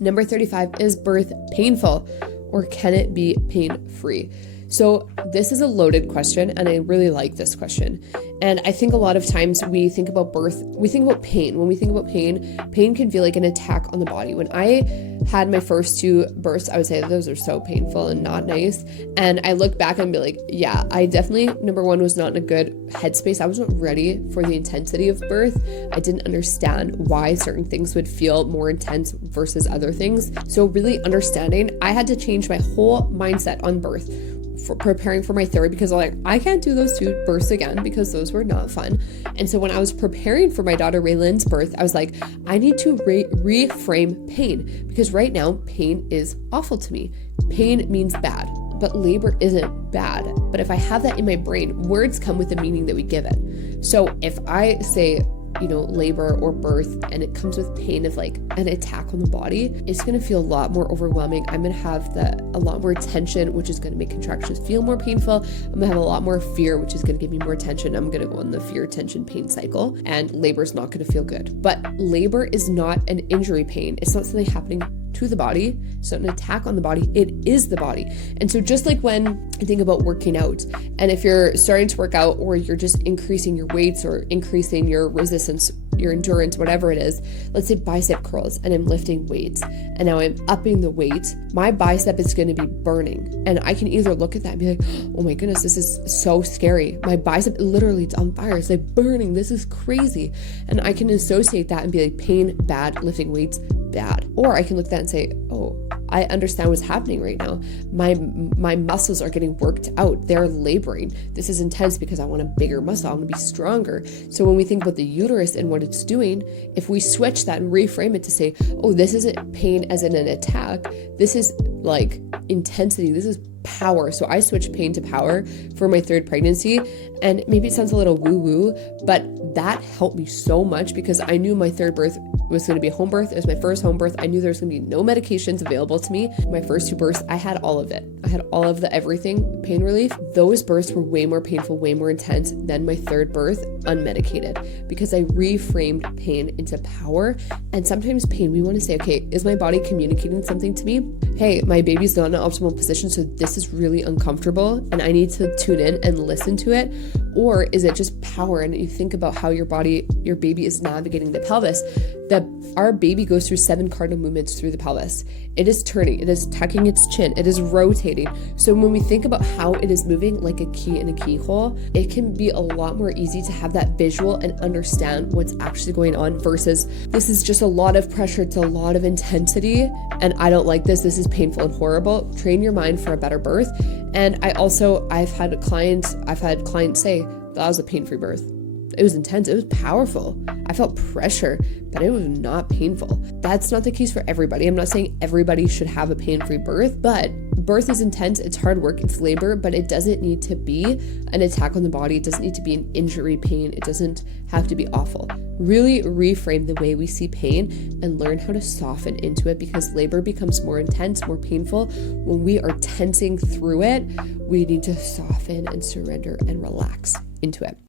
Number 35, is birth painful or can it be pain-free? So this is a loaded question, and I really like this question. And I think a lot of times we think about birth, we think about pain. When we think about pain, pain can feel like an attack on the body. When I had my first two births, I would say those are so painful and not nice. And I look back and be like, yeah, I definitely, number one, was not in a good headspace. I wasn't ready for the intensity of birth. I didn't understand why certain things would feel more intense versus other things. So really understanding, I had to change my whole mindset on birth, for preparing for my third, because I'm like, I can't do those two births again because those were not fun. And so when I was preparing for my daughter Raylan's birth, I was like, I need to reframe pain, because right now pain is awful to me. Pain means bad, but labor isn't bad. But if I have that in my brain, words come with the meaning that we give it. So if I say, labor or birth, and it comes with pain of like an attack on the body, it's going to feel a lot more overwhelming. I'm going to have a lot more tension, which is going to make contractions feel more painful. I'm going to have a lot more fear, which is going to give me more tension. I'm going to go in the fear, tension, pain cycle, and labor is not going to feel good. But labor is not an injury pain. It's not something happening to the body. It's not an attack on the body. It is the body. And so just like when I think about working out, and if you're starting to work out, or you're just increasing your weights or increasing your resistance, your endurance, whatever it is, let's say bicep curls, and I'm lifting weights, and now I'm upping the weight, my bicep is going to be burning. And I can either look at that and be like, oh my goodness, this is so scary. My bicep literally is on fire. It's like burning. This is crazy. And I can associate that and be like, pain, bad, lifting weights, bad. Or I can look at that and say, oh, I understand what's happening right now. My muscles are getting worked out. They're laboring. This is intense because I want a bigger muscle. I want to be stronger. So when we think about the uterus and what it's doing, if we switch that and reframe it to say, oh, this isn't pain as in an attack. This is like intensity. This is power. So I switched pain to power for my third pregnancy. And maybe it sounds a little woo-woo, but that helped me so much, because I knew my third birth was going to be a home birth. It was my first home birth. I knew there was going to be no medications available to me. My first two births, I had all of it. I had all of the everything pain relief. Those births were way more painful, way more intense than my third birth unmedicated, because I reframed pain into power. And sometimes pain, we want to say, okay, is my body communicating something to me? Hey, my baby's not in an optimal position, so this is really uncomfortable and I need to tune in and listen to it. Or is it just power? And you think about how your baby is navigating the pelvis, that our baby goes through 7 cardinal movements through the pelvis. It is turning, it is tucking its chin, it is rotating. So when we think about how it is moving like a key in a keyhole, it can be a lot more easy to have that visual and understand what's actually going on, versus this is just a lot of pressure, it's a lot of intensity, and I don't like this is painful and horrible. Train your mind for a better birth. And I've had clients say that was a pain-free birth. It was intense. It was powerful. I felt pressure, but it was not painful. That's not the case for everybody. I'm not saying everybody should have a pain-free birth, but birth is intense. It's hard work. It's labor, but it doesn't need to be an attack on the body. It doesn't need to be an injury pain. It doesn't have to be awful. Really reframe the way we see pain and learn how to soften into it, because labor becomes more intense, more painful. When we are tensing through it, we need to soften and surrender and relax into it.